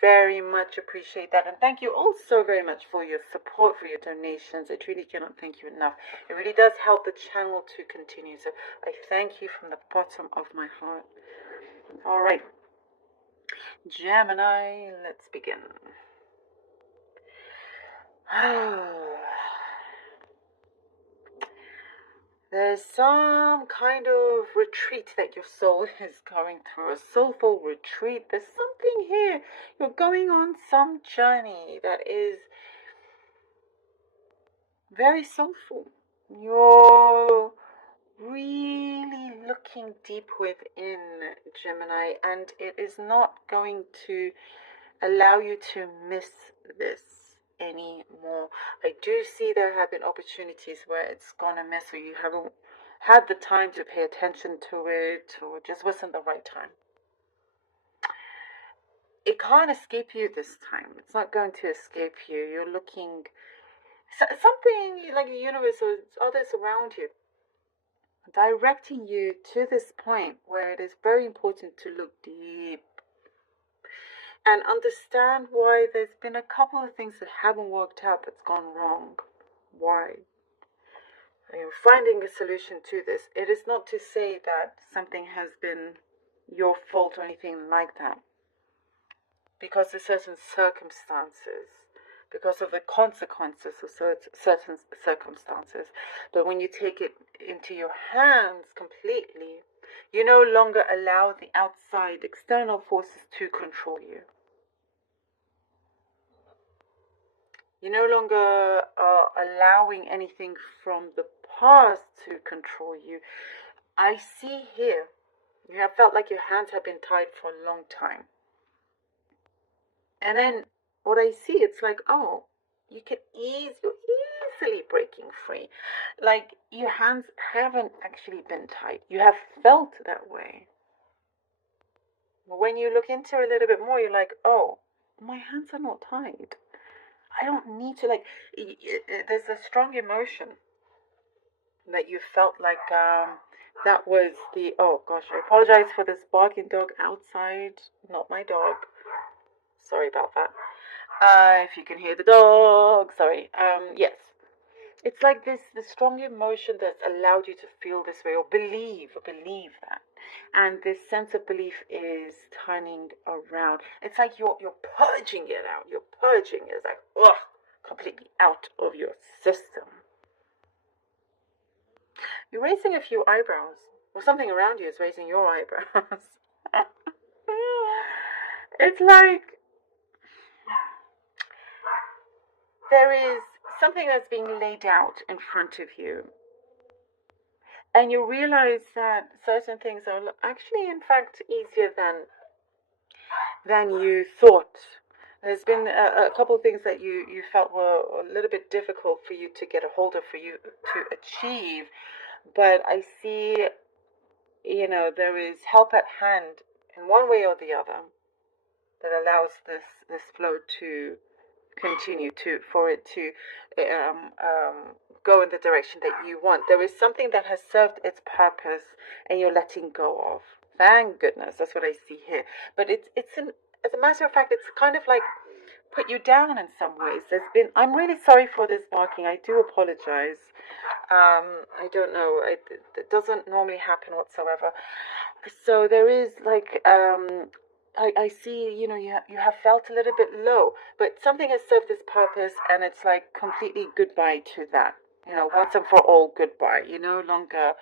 Very much appreciate that. And thank you also very much for your support, for your donations. I truly cannot thank you enough. It really does help the channel to continue. So I thank you from the bottom of my heart. All right, Gemini, let's begin. There's some kind of retreat that your soul is going through, a soulful retreat. There's something here. You're going on some journey that is very soulful. You're really looking deep within, Gemini, and it is not going to allow you to miss this anymore. I do see there have been opportunities where it's gonna miss, or you haven't had the time to pay attention to it, or just wasn't the right time. It can't escape you this time. It's not going to escape you. You're looking something like the universe or others around you directing you to this point where it is very important to look deep and understand why there's been a couple of things that haven't worked out, that's gone wrong. Why? You're finding a solution to this. It is not to say that something has been your fault or anything like that, because of certain circumstances, because of the consequences of certain circumstances. But when you take it into your hands completely, you no longer allow the outside external forces to control you. You no longer are allowing anything from the past to control you. I see here, you have felt like your hands have been tied for a long time. And then what I see, it's like, oh, you're easily breaking free. Like your hands haven't actually been tied. You have felt that way. But when you look into it a little bit more, you're like, oh, my hands are not tied. I don't need to, like, there's a strong emotion that you felt like that was the, oh gosh, I apologize for this barking dog outside, not my dog. Sorry about that. If you can hear the dog, sorry. Yes. It's like this strong emotion that's allowed you to feel this way or believe that. And this sense of belief is turning around. It's like you're purging it out. You're purging it. It's like, ugh, completely out of your system. You're raising a few eyebrows. Or something around you is raising your eyebrows. It's like there is something that's being laid out in front of you. And you realize that certain things are actually, in fact, easier than you thought. There's been a couple of things that you felt were a little bit difficult for you to get a hold of, for you to achieve. But I see, there is help at hand in one way or the other that allows this flow to continue, for it to go in the direction that you want. There is something that has served its purpose and you're letting go of. Thank goodness. That's what I see here. But as a matter of fact, it's kind of like put you down in some ways. I'm really sorry for this barking. I do apologize. I don't know. It doesn't normally happen whatsoever. So there is like I see, you have felt a little bit low, but something has served this purpose, and it's like completely goodbye to that. Once and for all, goodbye. You no longer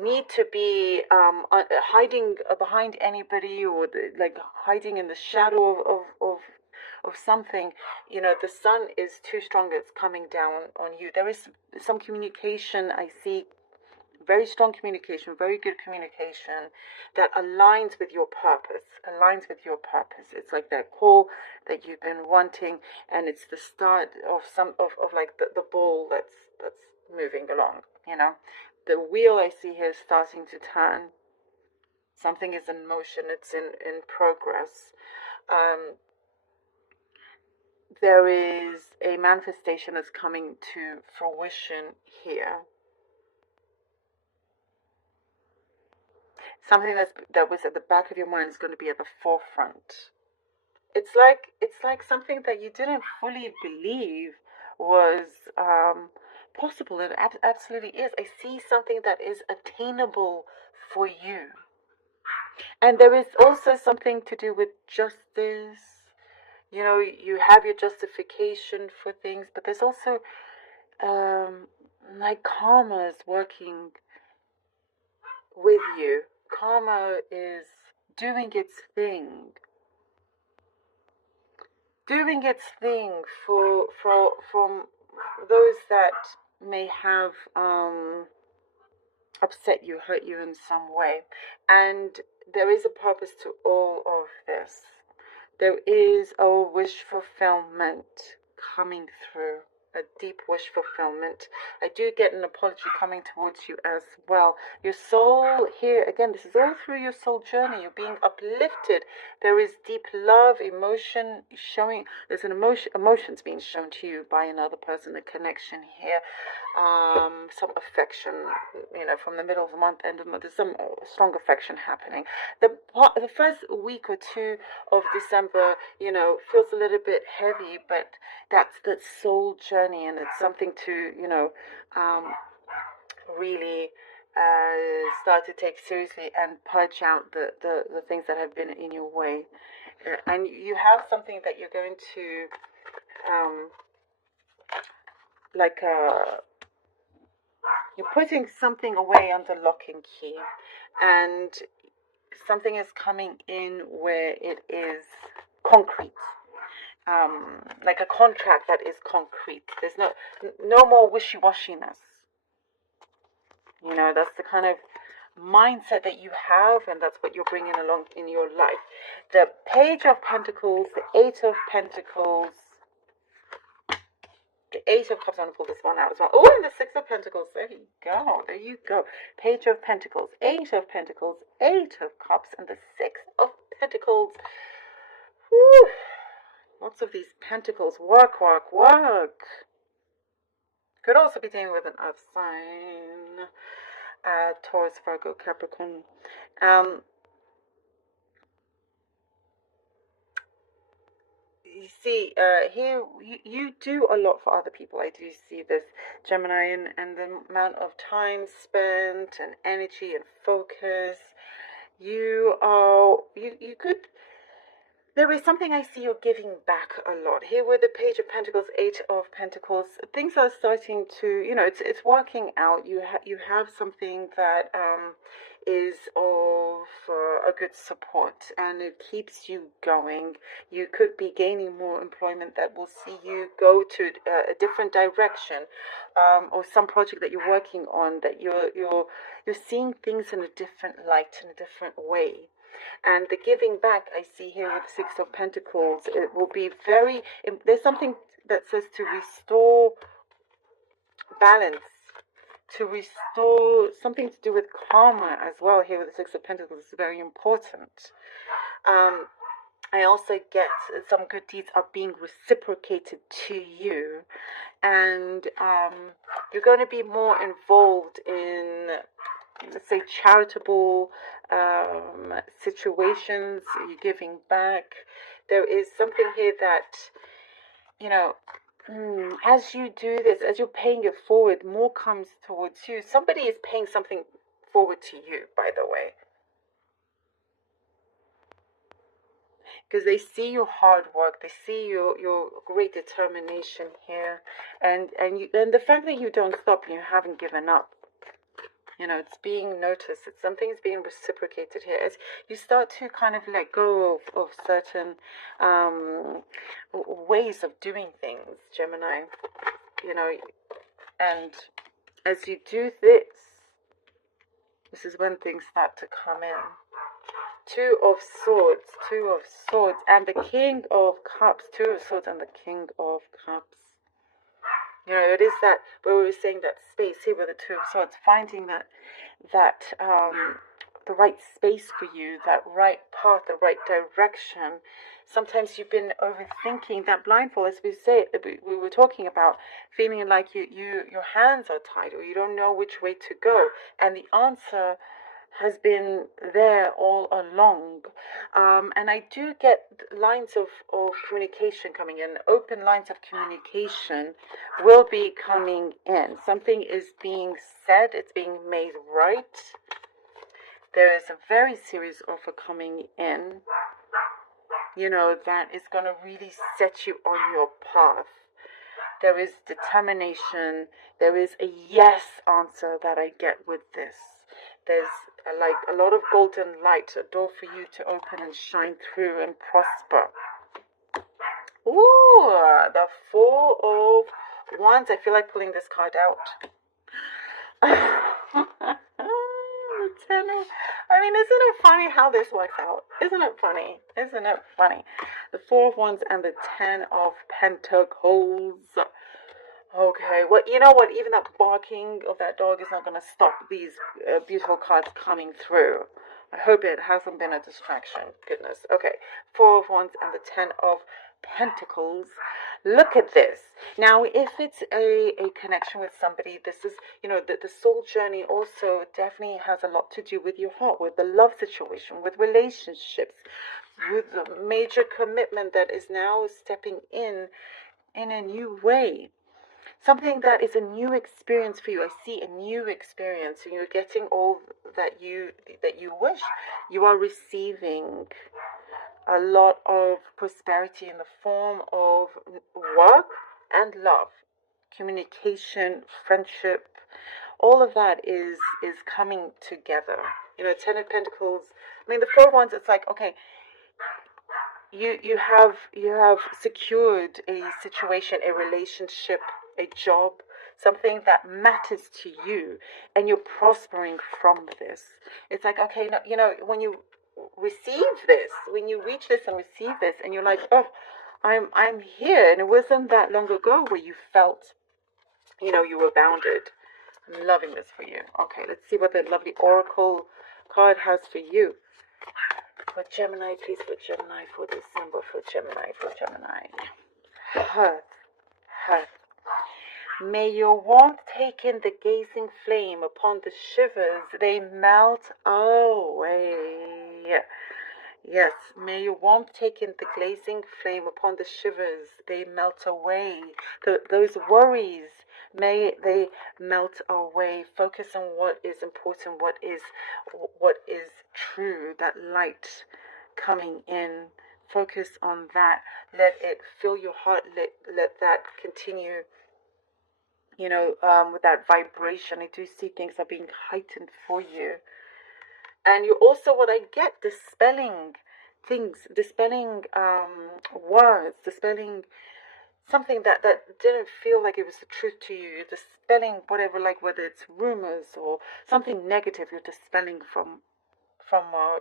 need to be hiding behind anybody, or like hiding in the shadow of something. The sun is too strong. It's coming down on you. There is some communication I see, very strong communication, very good communication that aligns with your purpose. It's like that call that you've been wanting, and it's the start of of like the ball that's moving along. The wheel I see here is starting to turn. Something is in motion. It's in progress. There is a manifestation that's coming to fruition here. Something that was at the back of your mind is going to be at the forefront. it's like something that you didn't fully believe was possible. It absolutely is. I see something that is attainable for you. And there is also something to do with justice. You have your justification for things, but there's also um, like karma is working with you. Karma is doing its thing, doing its thing for from those that may have upset you, hurt you in some way, and there is a purpose to all of this. There is a wish fulfillment coming through, a deep wish fulfillment. I do get an apology coming towards you as well. Your soul here, again, this is all through your soul journey. You're being uplifted. There is deep love, emotion showing. There's an emotions being shown to you by another person, a connection here. Some affection, from the middle of the month, end of the month, there's some strong affection happening. The first week or two of December, feels a little bit heavy, but that's the soul journey, and it's something to, really start to take seriously and purge out the things that have been in your way. And you have something that you're going to, like, you're putting something away under lock and key, and something is coming in where it is concrete, like a contract that is concrete. There's no more wishy-washiness. That's the kind of mindset that you have, and that's what you're bringing along in your life. The Page of Pentacles, the Eight of Pentacles, the Eight of Cups. I'm going to pull this one out as well. Oh, and the Six of Pentacles. There you go. There you go. Page of Pentacles, Eight of Pentacles, Eight of Cups, and the Six of Pentacles. Whew. Lots of these pentacles. Work, work, work. Could also be dealing with an earth sign. Taurus, Virgo, Capricorn. You see, here you do a lot for other people. I do see this, Gemini, and the amount of time spent and energy and focus. You could. There is something I see you're giving back a lot. Here with the Page of Pentacles, Eight of Pentacles, things are starting to, it's working out. You have something that is of a good support, and it keeps you going. You could be gaining more employment that will see you go to a different direction, or some project that you're working on that you're seeing things in a different light, in a different way. And the giving back I see here with Six of Pentacles, it will be very, there's something that says to restore balance, to restore something to do with karma as well. Here with the Six of Pentacles is very important. I also get some good deeds are being reciprocated to you, and you're going to be more involved in, let's say, charitable situations. You're giving back. There is something here that, as you do this, as you're paying it forward, more comes towards you. Somebody is paying something forward to you, by the way, because they see your hard work, they see your great determination here, and the fact that you don't stop and you haven't given up. It's being noticed. It's something's being reciprocated here. As you start to kind of let go of certain ways of doing things, Gemini, and as you do this is when things start to come in. Two of Swords, and the King of Cups. Two of Swords and the King of Cups. It is that where we were saying that space here with the Two of Swords, finding that the right space for you, that right path, the right direction. Sometimes you've been overthinking that blindfold, as we were talking about, feeling like your hands are tied, or you don't know which way to go. And the answer has been there all along. And I do get lines of communication coming in. Open lines of communication will be coming in. Something is being said, it's being made right. There is a very serious offer coming in, that is going to really set you on your path. There is determination. There is a yes answer that I get with this. There's like a lot of golden light, a door for you to open and shine through and prosper. Ooh, the Four of Wands. I feel like pulling this card out. Isn't it funny how this works out? Isn't it funny? Isn't it funny? The Four of Wands and the Ten of Pentacles. Okay, well, you know what? Even that barking of that dog is not going to stop these beautiful cards coming through. I hope it hasn't been a distraction. Goodness. Okay, Four of Wands and the Ten of Pentacles. Look at this. Now, if it's a connection with somebody, this is, the soul journey also definitely has a lot to do with your heart, with the love situation, with relationships, with the major commitment that is now stepping in a new way. Something that is a new experience for you. I see a new experience, and you're getting all that you wish. You are receiving a lot of prosperity in the form of work and love, communication, friendship. All of that is coming together. Ten of Pentacles. The Four of Wands. It's like, okay, you have secured a situation, a relationship, a job, something that matters to you, and you're prospering from this. It's like, okay, when you receive this, when you reach this and receive this, and you're like, oh, I'm here. And it wasn't that long ago where you felt, you were bounded. I'm loving this for you. Okay, let's see what the lovely Oracle card has for you. For Gemini, please, for Gemini, for December, for Gemini. Hearth. May your warmth take in the gazing flame upon the shivers, they melt away. Yes, may your warmth take in the glazing flame upon the shivers, they melt away. Those worries, may they melt away. Focus on what is important, what is true, that light coming in. Focus on that. Let it fill your heart. Let that continue. With that vibration, I do see things are being heightened for you. And you also, what I get, dispelling things, dispelling words, dispelling something that didn't feel like it was the truth to you. You're dispelling whatever, like whether it's rumors or something negative, you're dispelling from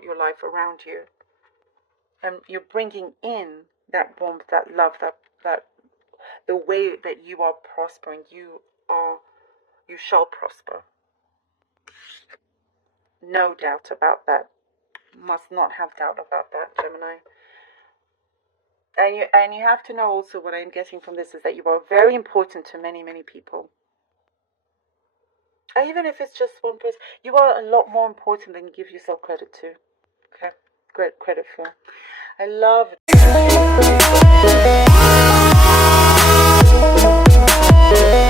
your life around you. And you're bringing in that warmth, that love, that the way that you are prospering, you shall prosper. No doubt about that. Must not have doubt about that, Gemini. And you have to know also, what I'm getting from this is that you are very important to many, many people. And even if it's just one person, you are a lot more important than you give yourself credit to. Okay? Great credit for. I love it.